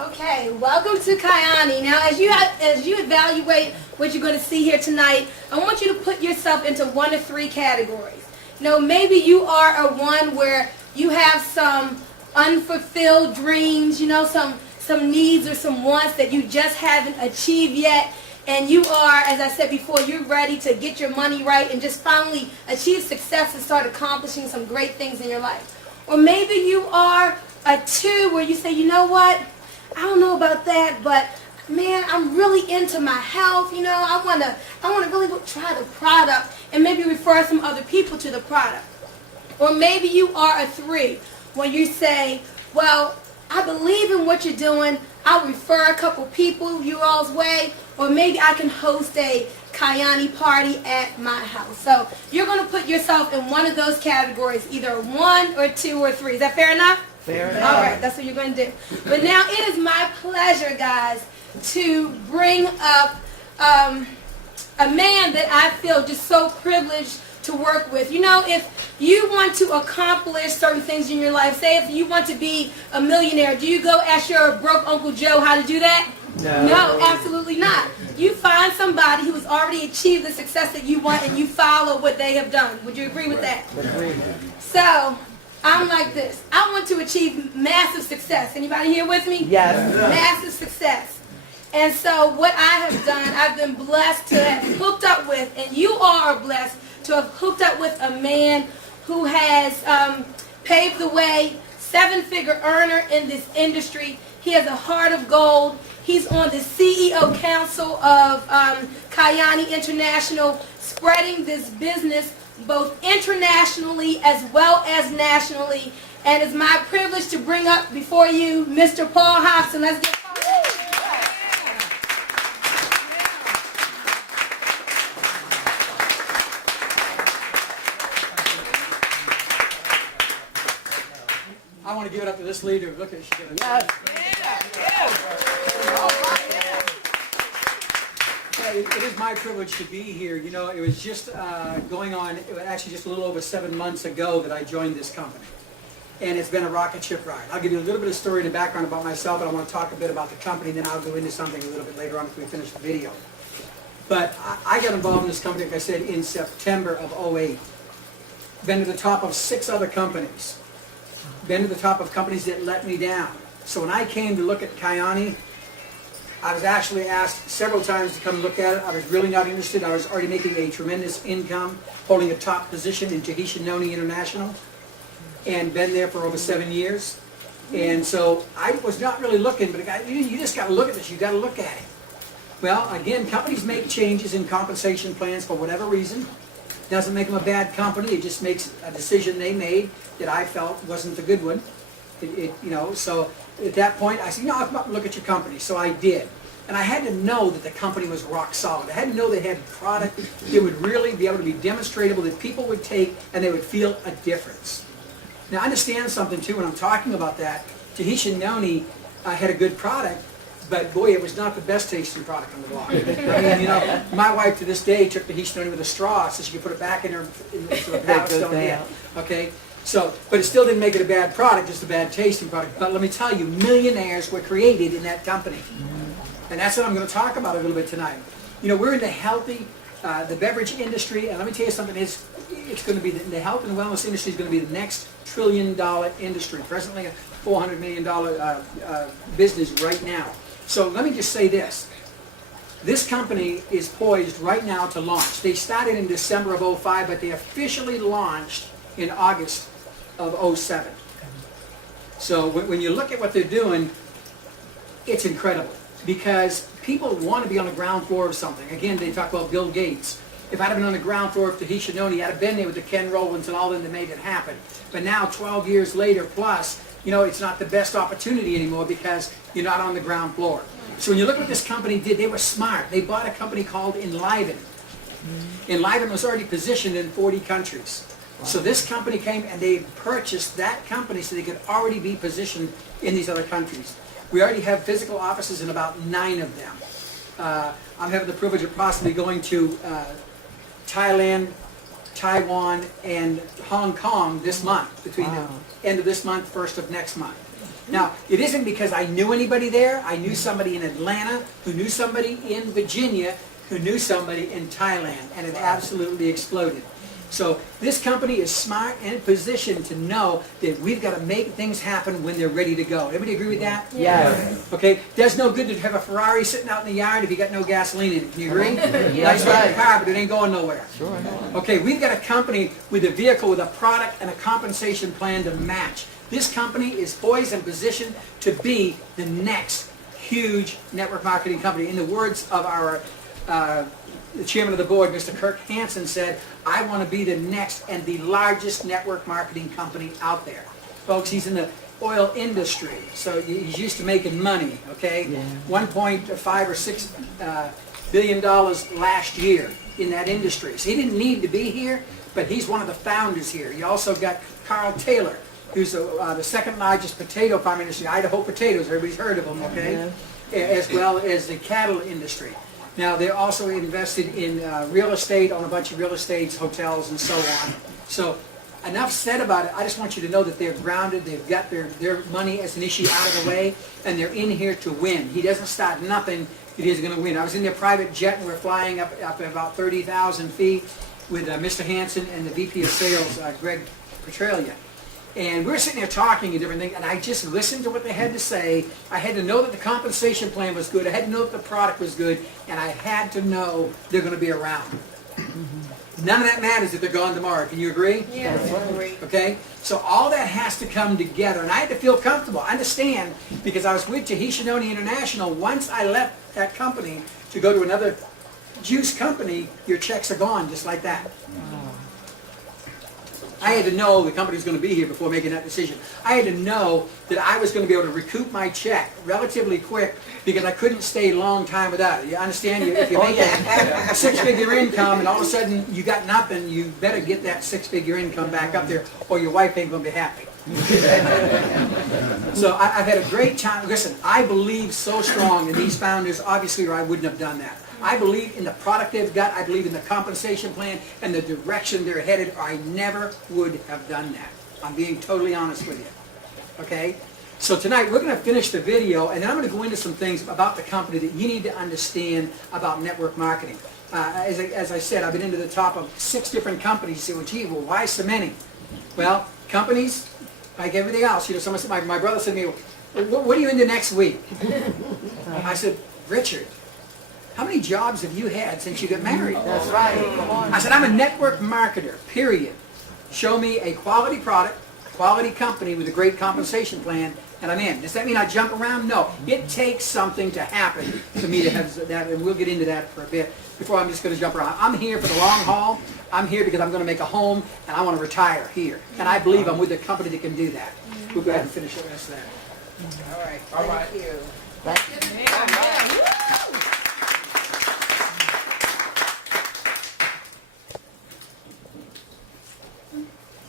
Okay, welcome to Kyani. Now, as you evaluate what you're going to see here tonight, I want you to put yourself into one of three categories. You know, maybe you are a one where you have some unfulfilled dreams, you know, some needs or some wants that you just haven't achieved yet. And you are, as I said before, you're ready to get your money right and just finally achieve success and start accomplishing some great things in your life. Or maybe you are a two where you say, you know what, I don't know about that, but man, I'm really into my health. You know, I wanna really try the product and maybe refer some other people to the product. Or maybe you are a three when you say, well, I believe in what you're doing. I'll refer a couple people you all's way, or maybe I can host a Kyani party at my house. So you're going to put yourself in one of those categories, either one or two or three. Is that fair enough? Fair enough. All right, that's what you're going to do. But now it is my pleasure, guys, to bring up a man that I feel just so privileged to work with. You know, if you want to accomplish certain things in your life, say if you want to be a millionaire, do you go ask your broke Uncle Joe how to do that? No. No, absolutely not. You find somebody who has already achieved the success that you want and you follow what they have done. Would you agree with that? Agree. So, I'm like this. I want to achieve massive success. Anybody here with me? Yes. Massive success. And so what I have done, I've been blessed to have hooked up with, and you all are blessed to have hooked up with a man who has paved the way, seven-figure earner in this industry. He has a heart of gold. He's on the CEO Council of Kyani International, spreading this business both internationally as well as nationally. And it's my privilege to bring up before you Mr. Paul Hobson. Let's get I want to give it up to this leader. Look at she. Yes. It is my privilege to be here. You know, it was just going on, it was actually just a little over 7 months ago that I joined this company. And it's been a rocket ship ride. I'll give you a little bit of story and background about myself, and I want to talk a bit about the company, then I'll go into something a little bit later on if we finish the video. But I got involved in this company, like I said, in September of '08. Been to the top of 6 other companies. Been to the top of companies that let me down. So when I came to look at Kyani, I was actually asked several times to come look at it. I was really not interested. I was already making a tremendous income, holding a top position in Kyani International, and been there for over 7 years. And so I was not really looking, but you just got to look at this. You got to look at it. Well, again, companies make changes in compensation plans for whatever reason. Doesn't make them a bad company. It just makes a decision they made that I felt wasn't a good one. You know, so at that point, I said, you know, I'll come up and look at your company. So I did. And I had to know that the company was rock solid. I had to know they had a product that would really be able to be demonstratable, that people would take and they would feel a difference. Now, understand something, too, when I'm talking about that. Kyani had a good product, but boy, it was not the best tasting product on the block. I mean, you know, my wife to this day took the Kyani with a straw so she could put it back in her into a Power Stone head. Okay? So, but it still didn't make it a bad product, just a bad tasting product. But let me tell you, millionaires were created in that company. And that's what I'm going to talk about a little bit tonight. You know, we're in the healthy, the beverage industry, and let me tell you something, it's going to be, the health and wellness industry is going to be the next $1 trillion industry. Presently a $400 million business right now. So let me just say this. This company is poised right now to launch. They started in December of '05, but they officially launched in August of '07. So when you look at what they're doing, it's incredible because people want to be on the ground floor of something. Again, they talk about Bill Gates. If I'd have been on the ground floor of Kyani, I'd have been there with the Ken Rowlands and all of them that made it happen. But now, 12 years later plus, you know, it's not the best opportunity anymore because you're not on the ground floor. So when you look what this company did, they were smart. They bought a company called Enliven. Enliven was already positioned in 40 countries. So this company came and they purchased that company so they could already be positioned in these other countries. We already have physical offices in about 9 of them. I'm having the privilege of possibly going to Thailand, Taiwan, and Hong Kong this month, between the end of this month, first of next month. Now, it isn't because I knew anybody there. I knew somebody in Atlanta, who knew somebody in Virginia, who knew somebody in Thailand, and it absolutely exploded. So this company is smart and positioned to know that we've got to make things happen when they're ready to go. Everybody agree with that? Yes. Okay, there's no good to have a Ferrari sitting out in the yard if you got no gasoline in it. Can you agree? Yes, Nice right. car, but it ain't going nowhere. Sure. Okay, we've got a company with a vehicle, with a product and a compensation plan to match. This company is poised and positioned to be the next huge network marketing company. In the words of our the chairman of the board, Mr. Kirk Hansen, said, I want to be the next and the largest network marketing company out there. Folks, he's in the oil industry, so he's used to making money, okay? Yeah. 1.5 or 6 billion dollars last year in that industry. So he didn't need to be here, but he's one of the founders here. You also got Carl Taylor, who's the second largest potato farm industry, Idaho potatoes, everybody's heard of them, okay? As well as the cattle industry. Now, they're also invested in real estate, on a bunch of real estates, hotels, and so on. So, enough said about it. I just want you to know that they're grounded, they've got their money as an issue out of the way, and they're in here to win. He doesn't start nothing if he's going to win. I was in their private jet, and we're flying up at about 30,000 feet with Mr. Hansen and the VP of Sales, Greg Petralia. And we were sitting there talking and different things, and I just listened to what they had to say. I had to know that the compensation plan was good. I had to know that the product was good, and I had to know they're going to be around. None of that matters if they're gone tomorrow. Can you agree? Yeah, I agree. Okay? So all that has to come together, and I had to feel comfortable. Understand, because I was with Tahitianoni International. Once I left that company to go to another juice company, your checks are gone just like that. I had to know the company was going to be here before making that decision. I had to know that I was going to be able to recoup my check relatively quick because I couldn't stay a long time without it. You understand? If you make a six-figure income and all of a sudden you got nothing, you better get that six-figure income back up there or your wife ain't going to be happy. So I've had a great time. Listen, I believe so strong in these founders, obviously, or I wouldn't have done that. I believe in the product they've got. I believe in the compensation plan and the direction they're headed, or I never would have done that. I'm being totally honest with you. Okay? So tonight we're going to finish the video, and then I'm going to go into some things about the company that you need to understand about network marketing. As I said, I've been into the top of 6 different companies. You say, well, gee, well, why so many? Well, companies, like everything else, you know, someone said, my brother said to me, well, what are you into next week? I said, Richard, how many jobs have you had since you got married? That's right. Come on. I said, I'm a network marketer, period. Show me a quality product, quality company with a great compensation plan, and I'm in. Does that mean I jump around? No. It takes something to happen for me to have that, and we'll get into that for a bit before I'm just going to jump around. I'm here for the long haul. I'm here because I'm going to make a home, and I want to retire here. And I believe I'm with a company that can do that. We'll go ahead and finish the rest of that. All right. Thank you. Thank you. All right.